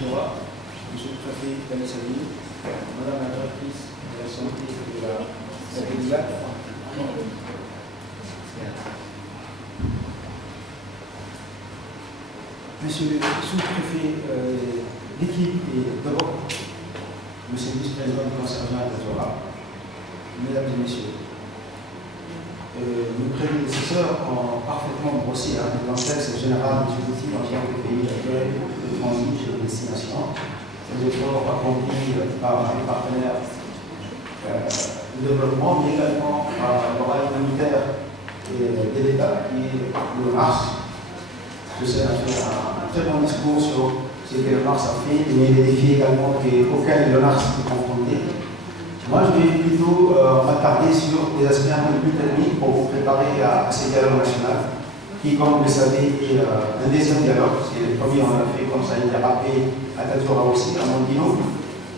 Torah, Monsieur le préfet Kamissani, Madame la directrice de la santé de la Capitale. Monsieur le sous-préfet, l'équipe et d'abord Monsieur le vice-président du conseil régional de la Torah, Mesdames et Messieurs, nos prédécesseurs ont parfaitement brossé le contexte général du dispositif en tant que pays d'accueil, de transit et de destination. Ces efforts accomplis par les partenaires de développement, mais également par l'oral humanitaire de l'État qui est le Mars. Je sais, a fait un très bon discours sur ce que le Mars a fait, mais les défis également auxquels le Mars est confronté. Moi, je vais plutôt m'attarder sur des aspects un peu plus techniques pour vous préparer à ces dialogues nationaux, qui, comme vous le savez, est un deuxième dialogue. C'est le premier, on l'a fait, comme ça a été rappelé, à Tatoura aussi, à Mondino.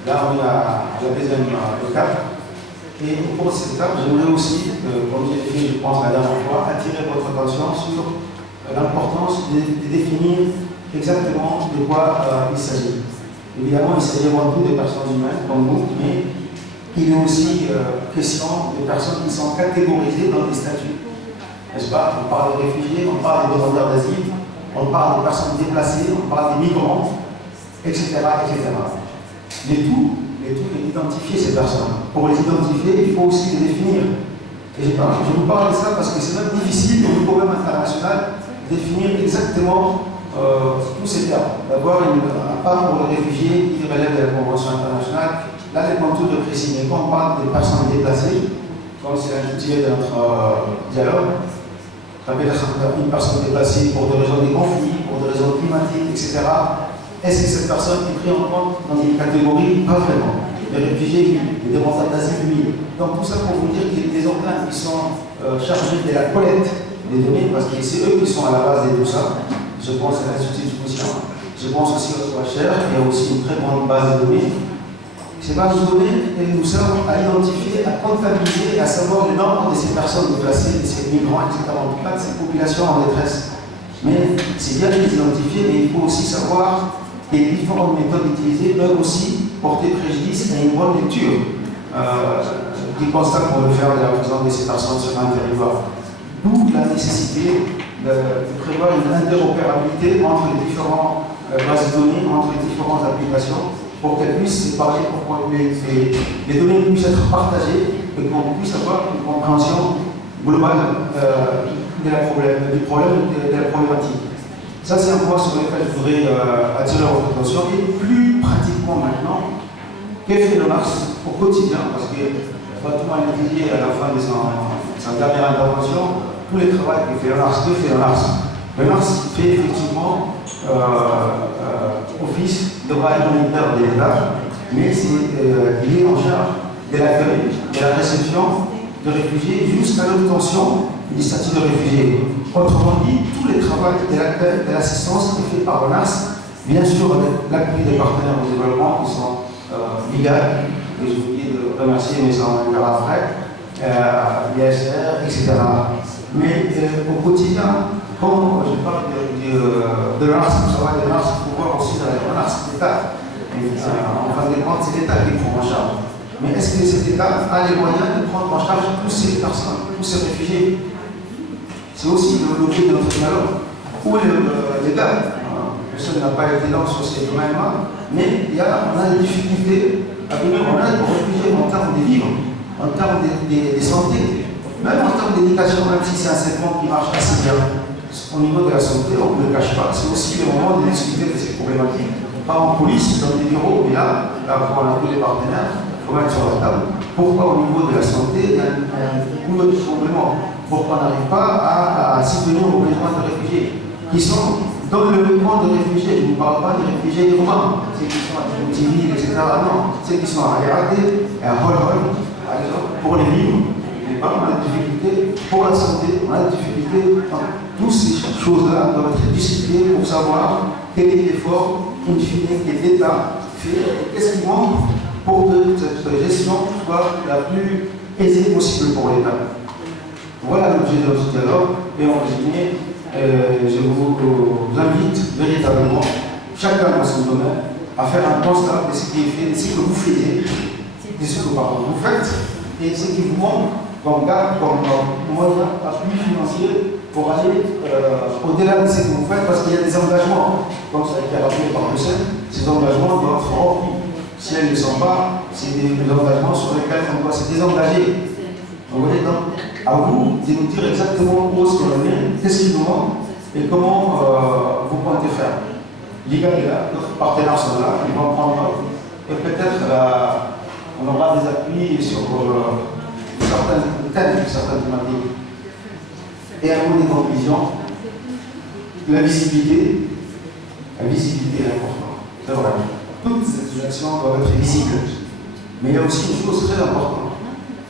Là, on est à la deuxième étape. Et au cours de cette étape, j'aimerais aussi, comme j'ai fait, je pense, la dernière fois, attirer votre attention sur l'importance de définir exactement de quoi il s'agit. Évidemment, il s'agit avant tout des personnes humaines, comme nous, mais il est aussi question de personnes qui sont catégorisées dans des statuts. N'est-ce pas? On parle de réfugiés, on parle des demandeurs d'asile, on parle de personnes déplacées, on parle des migrants, etc. etc. Le tout est d'identifier ces personnes. Pour les identifier, il faut aussi les définir. Et je vous parle de ça parce que c'est même difficile pour le problème international de définir exactement tous ces termes. D'abord, à part pour les réfugiés qui relèvent de la Convention internationale, là, les contours de précis. Mais quand on parle des personnes déplacées, comme c'est intitulé dans notre dialogue, ça peut être une personne déplacée pour des raisons de conflits, pour des raisons climatiques, etc. Est-ce que cette personne est prise en compte dans une catégorie? Pas vraiment. Les réfugiés, les demandeurs d'asile, oui. Donc tout ça pour vous dire qu'il y a des organes qui sont chargés de la collecte des données, parce que c'est eux qui sont à la base de tout ça. Je pense à l'Institut du Conscient. Je pense aussi au OHR, il y a aussi une très grande base de données. Ces bases de données, nous servent à identifier, à comptabiliser, à savoir le nombre de ces personnes déplacées, de ces migrants, etc. En tout cas, de ces populations en détresse. Mais c'est bien de les identifier, mais il faut aussi savoir que les différentes méthodes utilisées peuvent aussi porter préjudice à une bonne lecture du constat qu'on veut faire de la présence de ces personnes sur un territoire. D'où la nécessité de prévoir une interopérabilité entre les différentes bases de données, entre les différentes applications, pour qu'elles puissent se parler, pour que les données puissent être partagées et qu'on puisse avoir une compréhension globale du problème et de la problématique. Ça, c'est un point sur lequel je voudrais attirer votre attention. Et plus pratiquement maintenant, que fait le Mars au quotidien? Parce que Fatima l'a dit à la fin de sa dernière intervention, tout le travail que fait le Mars, que fait le Mars? Le Mars fait effectivement office de bras humanitaire de l'État, mais il est en charge de l'accueil, de la réception de réfugiés jusqu'à l'obtention du statut de réfugié. Autrement dit, tout le travail de l'accueil, de l'assistance est fait par le Mars, bien sûr avec l'appui des partenaires au développement qui sont LIGAL, que j'ai oublié de remercier, mais ça on verra après, l'ISR, etc. Mais au quotidien, quand je parle de l'ARS, le travail de l'ARS, il faut voir aussi dans l'ARS, c'est l'État. En fin de compte, c'est l'État qui prend en charge. Mais est-ce que cet État a les moyens de prendre en charge tous ces personnes, tous ces réfugiés? C'est aussi l'objet de notre dialogue. Où les gars, personne n'a pas été là sur ces domaines-là, mais on a des difficultés à venir en aide aux réfugiés en termes de vivre, en termes de santé, même en termes d'éducation, même si c'est un segment qui marche assez bien. Au niveau de la santé, on ne le cache pas, c'est aussi le moment de discuter de ces problématiques. Pas en police, dans des bureaux, mais là on a tous les partenaires, il faut mettre sur la table. Pourquoi au niveau de la santé, il y a un boulot de complément? Pourquoi on n'arrive pas à subvenir aux besoins de réfugiés qui sont dans le mouvement de réfugiés? Je ne vous parle pas des réfugiés urbains, ceux qui sont à Djibouti, etc. Non, ceux qui sont à Yaradé, à Hol, par exemple, pour les vivre. On a des difficultés pour la santé, on a des difficultés. Toutes ces choses-là doivent être discutées pour savoir quel est l'effort, in fine, que l'État fait et qu'est-ce qui manque pour que cette gestion soit la plus aisée possible pour l'État. Voilà l'objet de notre dialogue. Et en résumé, je vous invite véritablement, chacun dans son domaine, à faire un constat de ce qui est fait, de ce que vous faisiez, de ce que vous faites, et ce qui vous manque comme garde, comme moyen, appui financier pour aller au-delà de ce que vous faites, parce qu'il y a des engagements, comme ça a été rappelé par le CEN, ces engagements doivent être remplis. Si elles ne sont pas, c'est des engagements sur lesquels on doit se désengager. Vous voyez, donc, à vous de nous dire exactement où est-ce qu'on est, qu'est-ce qui nous manque et comment vous comptez faire. L'IGA est là, d'autres partenaires sont là, ils vont prendre note et peut-être on aura des appuis sur certains thèmes, certaines thématiques. Et un mot de conclusion, la visibilité est importante. C'est vrai. Toutes ces actions doivent être visibles. Mais il y a aussi une chose très importante,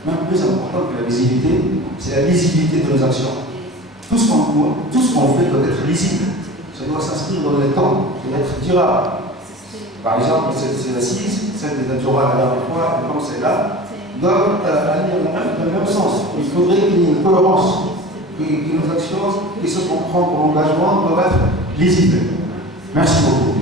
même plus importante que la visibilité, c'est la lisibilité de nos actions. Tout ce qu'on fait doit être lisible. Ça doit s'inscrire dans le temps, ça doit être durable. Par exemple, ces assises, celle des Adjora la dernière fois, et comme celle-là, doivent aller dans le même sens. Il faudrait qu'il y ait une cohérence, que nos actions et ce qu'on prend pour engagement doivent être lisibles. Merci beaucoup.